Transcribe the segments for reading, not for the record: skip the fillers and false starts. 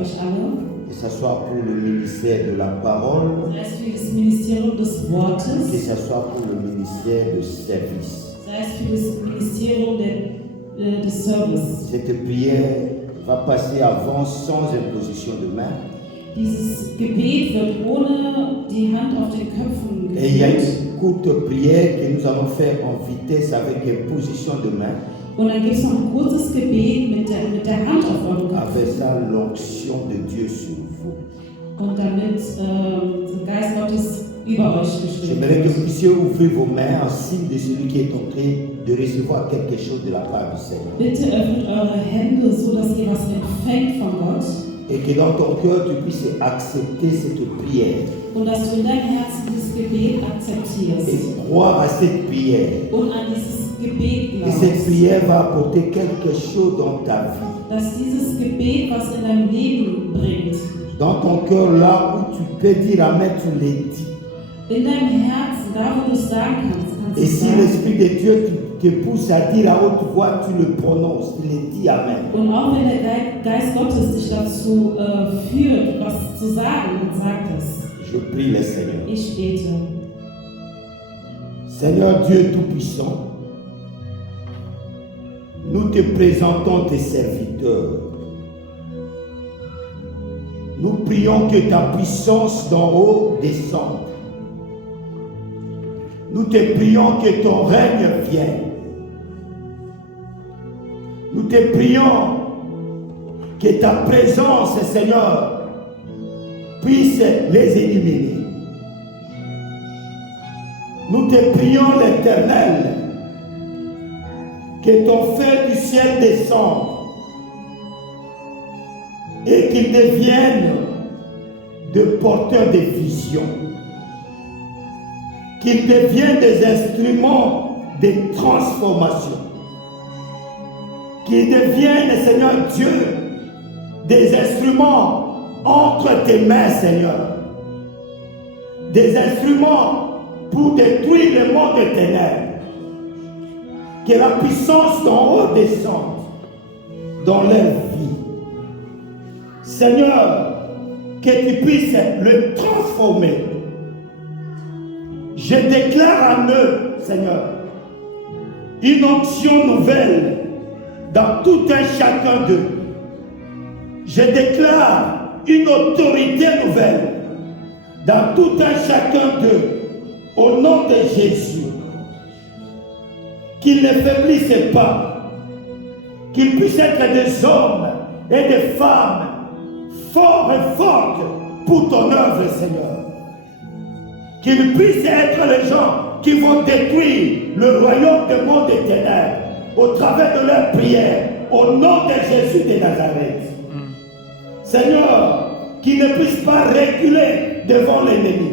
euch alle, que ce soit pour le ministère de la parole, sei es für das Ministerium des que Wortes, ce soit pour le ministère de service. sei es für das Ministerium des Service. Cette prière va passer avant sans imposition de main. Dieses Gebet wird ohne die Hand auf den Köpfen Et il y a geführt. une courte prière que nous allons faire en vitesse avec imposition de main. Und dann gibt es noch ein kurzes Gebet mit der Hand auf eurem Kopf. Avec ça, l'onction de Dieu sur vous. Und damit der Geist Gottes über euch gestimmt J'aimerais que vous wird. puissiez ouvrir vos mains en signe de celui qui est en train de recevoir quelque chose de la part du Seigneur. Bitte öffnet eure Hände, so dass ihr was empfängt von Gott. Et que dans ton cœur, tu puisses accepter cette prière. Und dass du in deinem Herzen dieses Gebet akzeptierst. Et croire à cette prière. Und an dieses Gebet Et cette glaubst. prière va apporter quelque chose dans ta vie. Dass dieses Gebet was in deinem Leben bringt. Dans ton cœur, là où tu peux dire Amen, tu le dis. In deinem Herzen, da wo du es sagen kannst, kannst du Et es si sagen. l'Esprit de Dieu te pousse à dire à haute voix, tu le prononces, tu le dis Amen. Und auch wenn der Geist Gottes dich dazu führt, was zu sagen, dann sag es. Je prie le Seigneur. Ich bete. Seigneur Dieu Tout-Puissant, nous te présentons tes serviteurs. Nous prions que ta puissance d'en haut descende. Nous te prions que ton règne vienne. Nous te prions que ta présence, Seigneur, puisse les éliminer. Nous te prions, l'Éternel, que ton feu du ciel descende et qu'ils deviennent de porteurs de vision, qu'ils deviennent des instruments de transformation, qu'ils deviennent, Seigneur Dieu, des instruments entre tes mains, Seigneur, des instruments pour détruire le monde des ténèbres. Que la puissance d'en haut descende dans leur vie. Seigneur, que tu puisses le transformer. Je déclare en eux, Seigneur, une onction nouvelle dans tout un chacun d'eux. Je déclare une autorité nouvelle dans tout un chacun d'eux. Au nom de Jésus, qu'ils ne faiblissent pas, qu'ils puissent être des hommes et des femmes forts et fortes pour ton œuvre, Seigneur. Qu'ils puissent être les gens qui vont détruire le royaume du monde des ténèbres au travers de leurs prières, au nom de Jésus de Nazareth. Seigneur, qu'ils ne puissent pas reculer devant l'ennemi,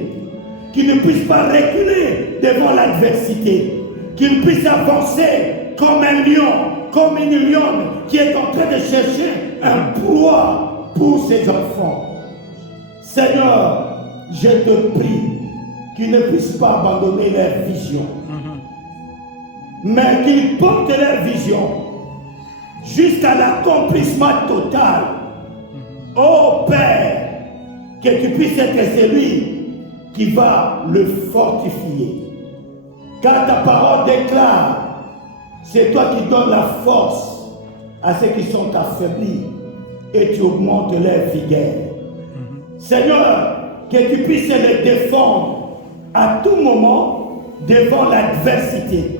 qu'ils ne puissent pas reculer devant l'adversité, qu'ils puissent avancer comme un lion, comme une lionne qui est en train de chercher un proie pour ses enfants. Seigneur, je te prie qu'ils ne puissent pas abandonner leur vision, mais qu'ils portent leur vision jusqu'à l'accomplissement total. Ô Père, que tu puisses être celui qui va le fortifier. Car ta parole déclare, c'est toi qui donnes la force à ceux qui sont affaiblis et tu augmentes leur vigueur. Seigneur, que tu puisses les défendre à tout moment devant l'adversité,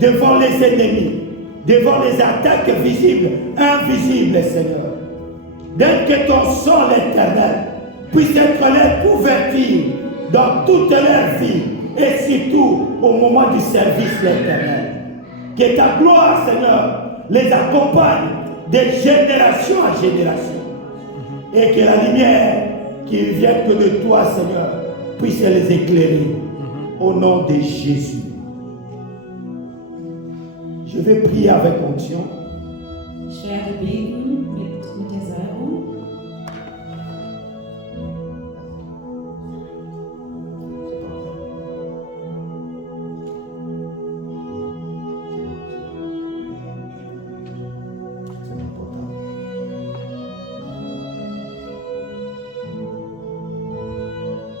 devant les ennemis, devant les attaques visibles, invisibles, Seigneur. Dès que ton sang, l'Éternel, puisse être leur couverture dans toute leur vie et surtout au moment du service, l'Éternel. Que ta gloire, Seigneur, les accompagne de génération en génération. Et que la lumière qui vient que de toi, Seigneur, puisse les éclairer au nom de Jésus. Je vais prier avec onction. Ich werde beten mit der Salbung.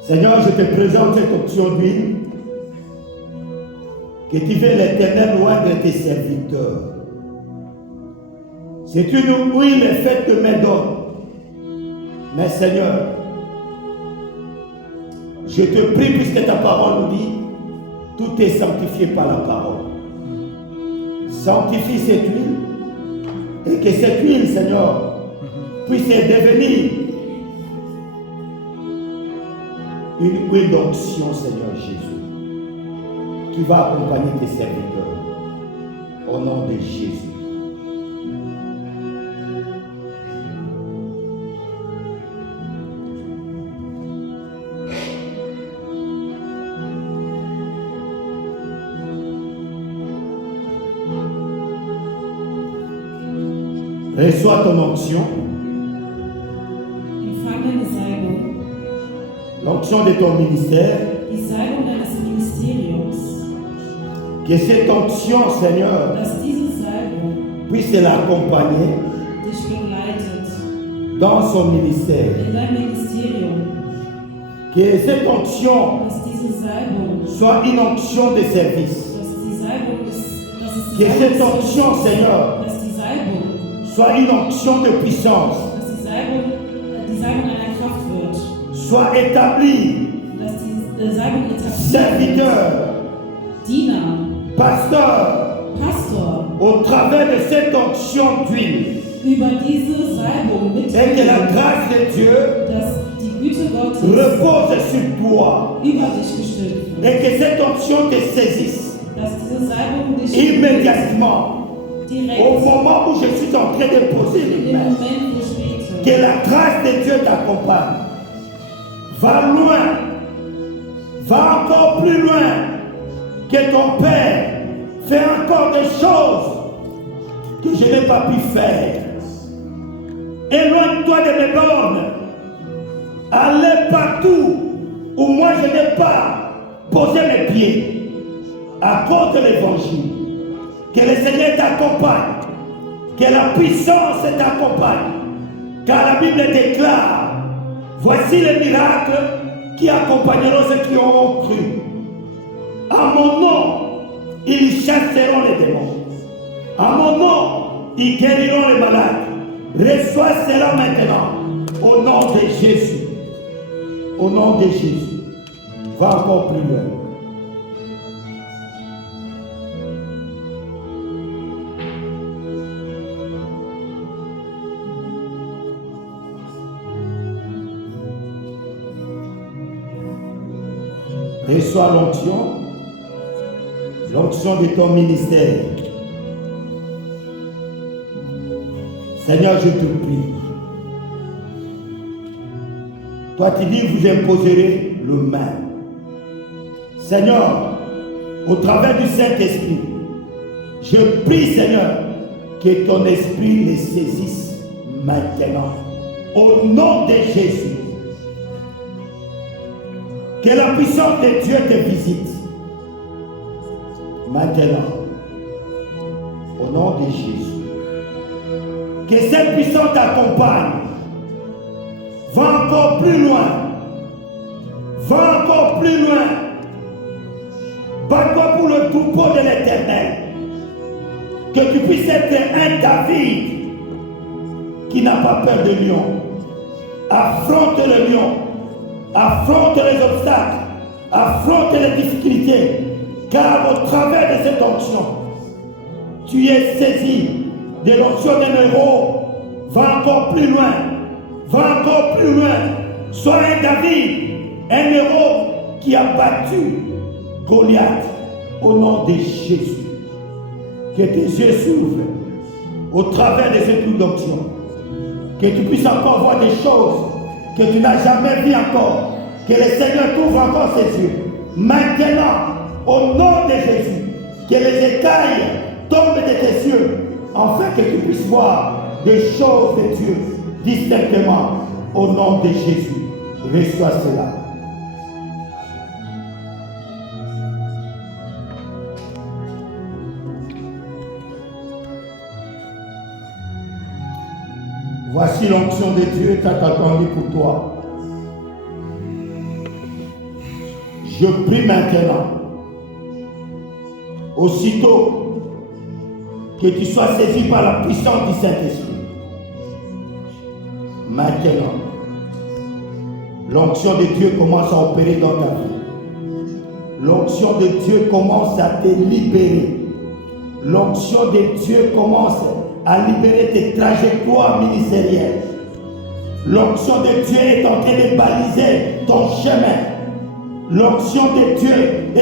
Seigneur, je te présente cette option d'huile. Que tu veux l'Éternel loin de tes serviteurs. C'est une huile faite de main d'homme. Mais Seigneur, je te prie, puisque ta parole nous dit, tout est sanctifié par la parole. Sanctifie cette huile et que cette huile, Seigneur, puisse devenir une huile d'onction, Seigneur Jésus, qui va accompagner tes serviteurs. Au nom de Jésus. Reçois ton onction. Empfange deine Salbung. L'onction de ton ministère. Die Salbung deines Ministeriums. Que cette onction, Seigneur, Dass diese Salbung puisse l'accompagner dich begleitet dans son ministère. in deinem Ministerium. Que cette onction Dass diese Salbung, soit une onction de service. dass die Salbung ist, dass es Que cette onction, Seigneur, dass die Salbung, soit une onction de puissance. dass die Salbung einer Kraft wird. Soit établie, Dass die Salbung etabliert serviteur, Diener, pasteur, Pastor, au travers de cette onction d'huile. über diese Salbung mit Et que la grâce de Dieu dass die Güte Gottes repose sur toi. über dich gestellt wird. Et que cette onction te saisisse Dass diese Salbung dich immédiatement direkt au moment où je suis en train de poser les im mains. Moment, wo ich bete, Que la grâce de Dieu t'accompagne. Va loin. Va encore plus loin. Que ton Père fait encore des choses que je n'ai pas pu faire. Éloigne-toi de mes bornes. Allez partout où moi je n'ai pas posé mes pieds. À cause de l'évangile. Que le Seigneur t'accompagne. Que la puissance t'accompagne. Car la Bible déclare, voici les miracles qui accompagneront ceux qui auront cru. À mon nom, ils chasseront les démons. À mon nom, ils guériront les malades. Reçois cela maintenant. Au nom de Jésus. Au nom de Jésus. Va encore plus loin. Reçois l'onction de ton ministère. Seigneur, je te prie. Toi, tu dis, vous imposerez le main. Seigneur, au travers du Saint-Esprit, je prie, Seigneur, que ton esprit les saisisse maintenant. Au nom de Jésus. Que la puissance de Dieu te visite. Maintenant. Au nom de Jésus. Que cette puissance t'accompagne. Va encore plus loin. Va encore plus loin. Bats-toi pour le troupeau de l'Éternel. Que tu puisses être un David qui n'a pas peur de lion. Affronte le lion. Affronte les obstacles, affronte les difficultés, car au travers de cette onction, tu es saisi de l'onction d'un héros. Va encore plus loin, va encore plus loin. Sois un David, un héros qui a battu Goliath au nom de Jésus. Que tes yeux s'ouvrent au travers de cette onction, que tu puisses encore voir des choses que tu n'as jamais vu encore, que le Seigneur t'ouvre encore ses yeux. Maintenant, au nom de Jésus, que les écailles tombent de tes yeux, afin que tu puisses voir des choses de Dieu distinctement, au nom de Jésus. Reçois cela. Voici l'onction de Dieu t'a attendu pour toi. Je prie maintenant, aussitôt que tu sois saisi par la puissance du Saint-Esprit. Maintenant, l'onction de Dieu commence à opérer dans ta vie. L'onction de Dieu commence à te libérer. L'onction de Dieu commence à libérer tes trajectoires ministérielles. L'onction de Dieu est en train de baliser ton chemin. L'onction de Dieu est